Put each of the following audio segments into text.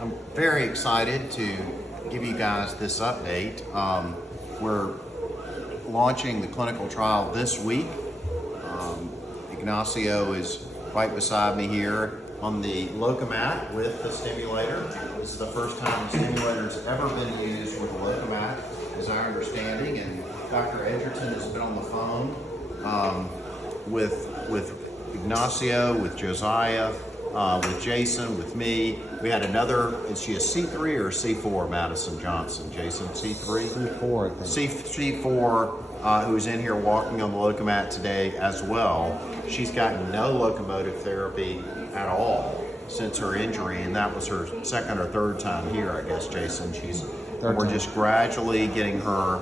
I'm very excited to give you guys this update. We're launching the clinical trial this week. Ignacio is right beside me here on the Locomat with the stimulator. This is the first time the stimulator's ever been used with a Locomat, is our understanding, and Dr. Edgerton has been on the phone with Ignacio, with Josiah, with Jason, with me. We had another, is she a C3 or a C4, Madison Johnson? Jason, C3? C4, I think. C4, who's in here walking on the Locomat today as well. She's gotten no locomotive therapy at all since her injury, and that was her second or third time here, I guess, Jason. We're just gradually getting her,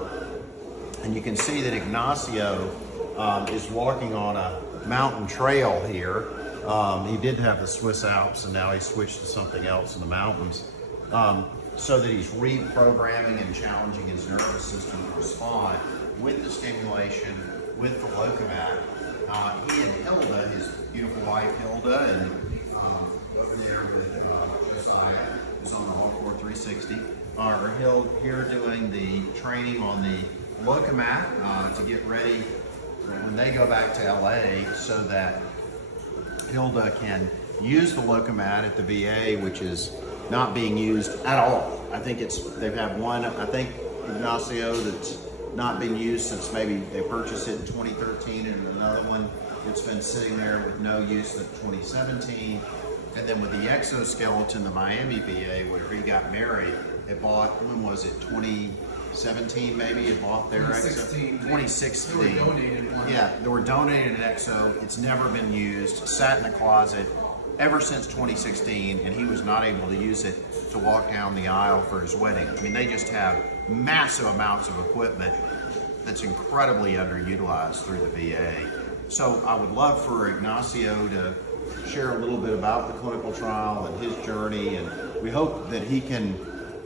and you can see that Ignacio is walking on a mountain trail here. He did have the Swiss Alps, and now he's switched to something else in the mountains, so that he's reprogramming and challenging his nervous system to respond with the stimulation, with the Locomat. He and Hilda, his beautiful wife Hilda, and over there with Josiah, who's on the Hawkcore 360, are here doing the training on the Locomat to get ready when they go back to LA, so that Hilda can use the Locomat at the VA, which is not being used at all. I think they've had one, I think, Ignacio, that's not been used since maybe they purchased it in 2013, and another one that's been sitting there with no use since 2017. And then with the exoskeleton, the Miami VA, where he got married, it bought, when was it, 2017 maybe? It bought their 2016. 2016. They were donated one. Yeah, they were donated an exo. It's never been used, sat in the closet ever since 2016, and he was not able to use it to walk down the aisle for his wedding. I mean, they just have massive amounts of equipment that's incredibly underutilized through the VA. So I would love for Ignacio to share a little bit about the clinical trial and his journey, and we hope that he can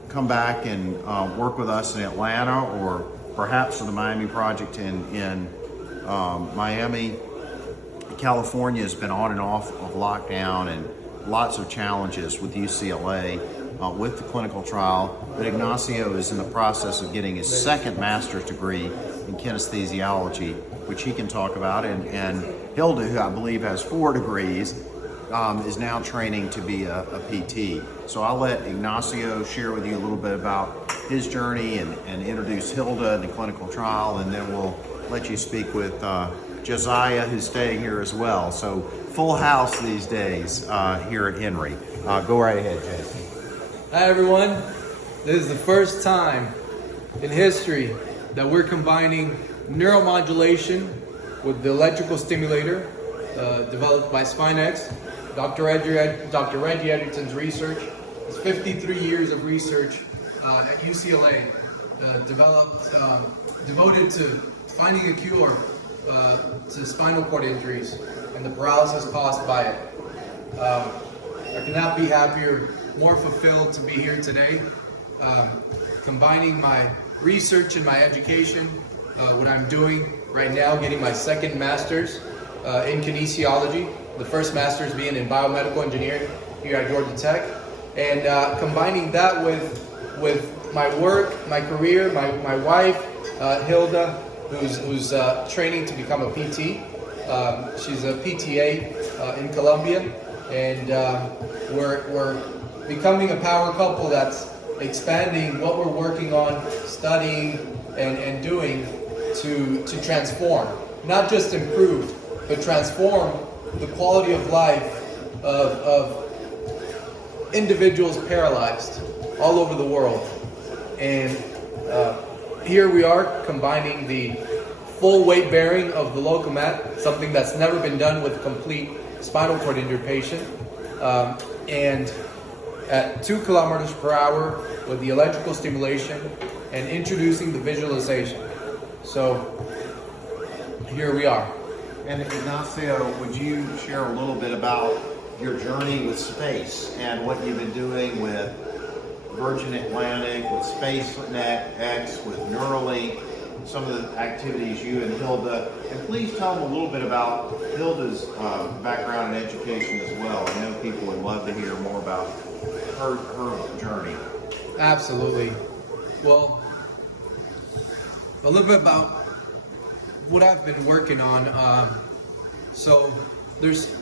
come back and work with us in Atlanta, or perhaps for the Miami project in Miami. California has been on and off of lockdown and lots of challenges with UCLA with the clinical trial. But Ignacio is in the process of getting his second master's degree in kinesthesiology, which he can talk about. And Hilda, who I believe has 4 degrees, is now training to be a PT. So I'll let Ignacio share with you a little bit about his journey and introduce Hilda and the clinical trial, and then we'll let you speak with Josiah, who's staying here as well. So full house these days here at Henry. Go right ahead, Jason. Hi everyone. This is the first time in history that we're combining neuromodulation with the electrical stimulator developed by SpineX. Dr. Reggie Edgerton's research. It's 53 years of research at UCLA devoted to finding a cure to spinal cord injuries and the paralysis caused by it. I cannot be happier, more fulfilled to be here today, combining my research and my education, what I'm doing right now, getting my second master's in kinesiology, the first master's being in biomedical engineering here at Georgia Tech, and combining that with my work, my career, my wife, Hilda, who's training to become a PT. She's a PTA in Colombia, and we're becoming a power couple that's expanding what we're working on, studying, and doing to transform, not just improve, but transform the quality of life of individuals paralyzed all over the world. And here we are combining the full weight bearing of the Locomat, something that's never been done with a complete spinal cord injured patient, and at 2 kilometers per hour with the electrical stimulation and introducing the visualization. So here we are. And Ignacio, would you share a little bit about your journey with space and what you've been doing with Virgin Atlantic, with SpaceX, with Neuralink, some of the activities you and Hilda, and please tell them a little bit about Hilda's background and education as well. I know people would love to hear more about her journey. Absolutely. Well, a little bit about what I've been working on. So there's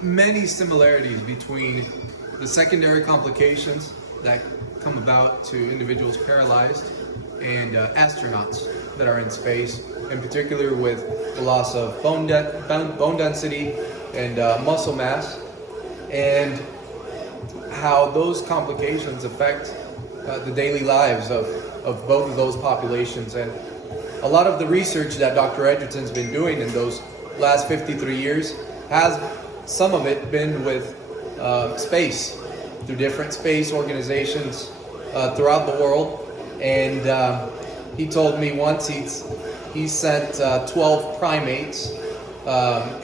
many similarities between the secondary complications that come about to individuals paralyzed and astronauts that are in space, in particular with the loss of bone density and muscle mass, and how those complications affect the daily lives of both of those populations. And a lot of the research that Dr. Edgerton's been doing in those last 53 years has some of it been with space, through different space organizations throughout the world. And he told me once he sent 12 primates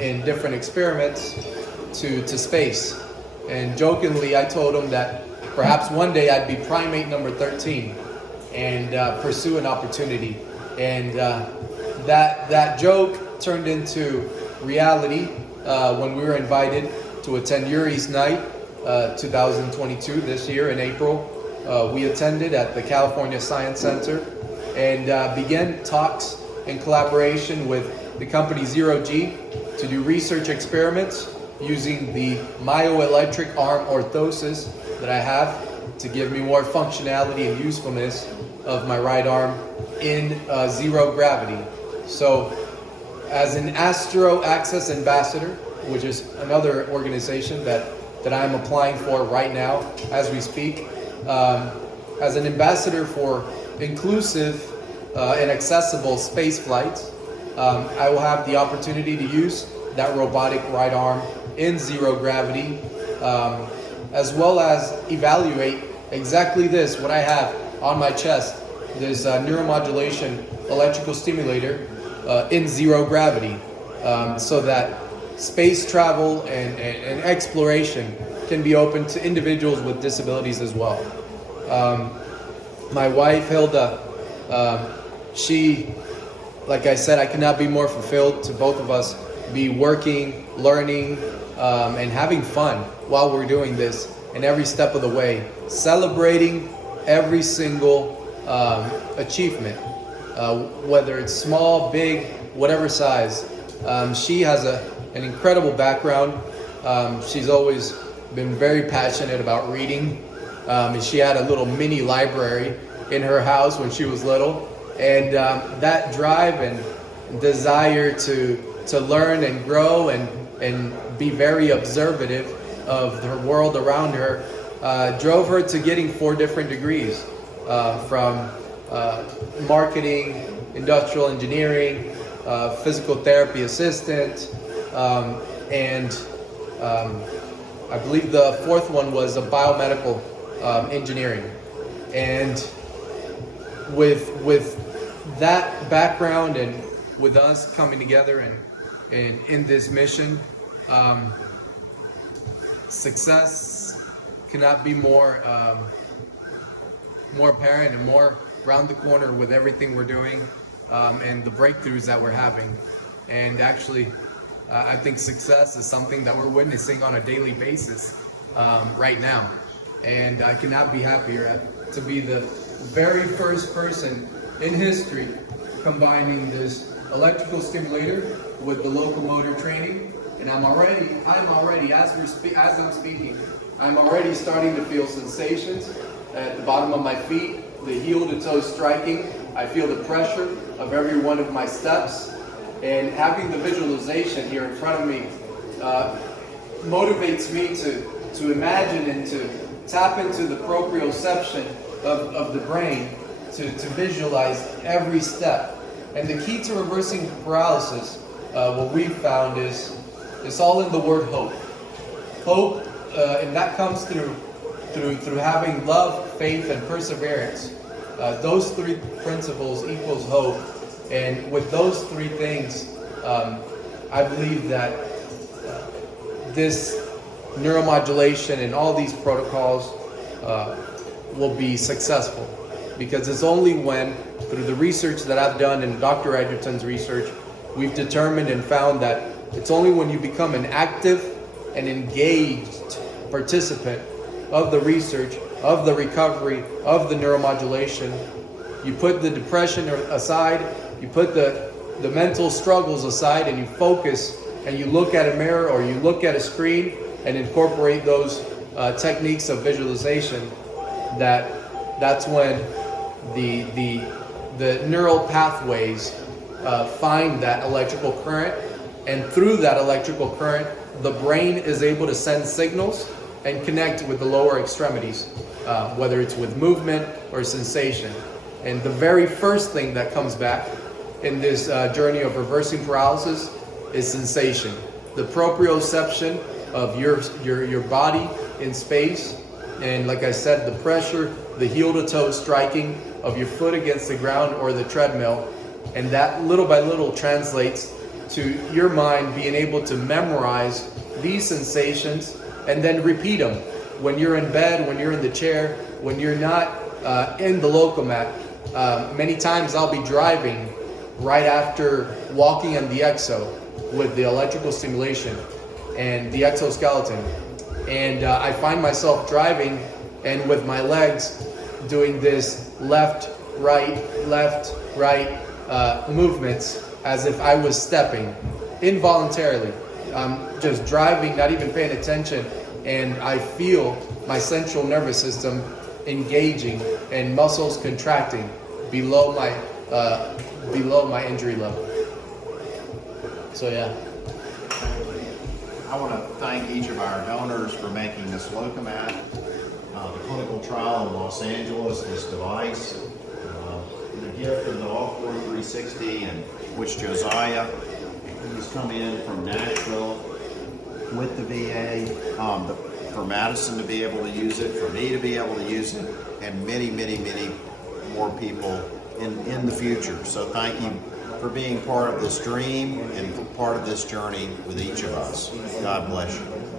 in different experiments to space. And jokingly, I told him that perhaps one day I'd be primate number 13 and pursue an opportunity. And that joke turned into reality when we were invited to attend Yuri's Night 2022 this year in April. We attended at the California Science Center and began talks in collaboration with the company Zero G to do research experiments using the myoelectric arm orthosis that I have to give me more functionality and usefulness of my right arm in zero gravity. So as an Astro Access Ambassador, which is another organization that I'm applying for right now as we speak, as an ambassador for inclusive and accessible space flights, I will have the opportunity to use that robotic right arm in zero gravity, as well as evaluate exactly this, what I have on my chest, this neuromodulation electrical stimulator in zero gravity, so that space travel and exploration can be open to individuals with disabilities as well. My wife, Hilda, she, like I said, I could not be more fulfilled to both of us be working, learning, and having fun while we're doing this, and every step of the way, celebrating every single achievement, whether it's small, big, whatever size. She has an incredible background. She's always been very passionate about reading, and she had a little mini library in her house when she was little, and that drive and desire to learn and grow and be very observative of the world around her drove her to getting 4 different degrees, from marketing, industrial engineering, physical therapy assistant, and I believe the 4th one was a biomedical engineering. And with that background and with us coming together and in this mission, success cannot be more apparent and more around the corner with everything we're doing, and the breakthroughs that we're having. And actually, I think success is something that we're witnessing on a daily basis right now. And I cannot be happier to be the very first person in history combining this electrical stimulator with the locomotor training. And I'm already as I'm speaking, I'm already starting to feel sensations at the bottom of my feet, the heel to toe striking. I feel the pressure of every one of my steps, and having the visualization here in front of me motivates me to imagine and to tap into the proprioception of the brain to visualize every step. And the key to reversing paralysis, what we've found is it's all in the word hope. Hope, and that comes through having love, faith, and perseverance. Those 3 principles equals hope. And with those 3 things, I believe that this neuromodulation and all these protocols will be successful. because it's only when, through the research that I've done and Dr. Edgerton's research, we've determined and found that it's only when you become an active and engaged participant of the research, of the recovery, of the neuromodulation, you put the depression aside, you put the mental struggles aside, and you focus and you look at a mirror or you look at a screen and incorporate those techniques of visualization, that's when the neural pathways find that electrical current, and through that electrical current, the brain is able to send signals and connect with the lower extremities, whether it's with movement or sensation. And the very first thing that comes back in this journey of reversing paralysis is sensation. The proprioception of your body in space, and like I said, the pressure, the heel to toe striking of your foot against the ground or the treadmill, and that little by little translates to your mind being able to memorize these sensations and then repeat them when you're in bed, when you're in the chair, when you're not in the Lokomat. Many times I'll be driving right after walking on the exo with the electrical stimulation and the exoskeleton, and I find myself driving and with my legs doing this left, right movements as if I was stepping involuntarily. I'm just driving, not even paying attention, and I feel my central nervous system engaging and muscles contracting below my injury level. So yeah. I want to thank each of our donors for making this Lokomat, the clinical trial in Los Angeles, this device, the gift of the All-Core 360, and which Josiah, he's come in from Nashville with the VA, for Madison to be able to use it, for me to be able to use it, and many, many, many more people in the future. So thank you for being part of this dream and part of this journey with each of us. God bless you.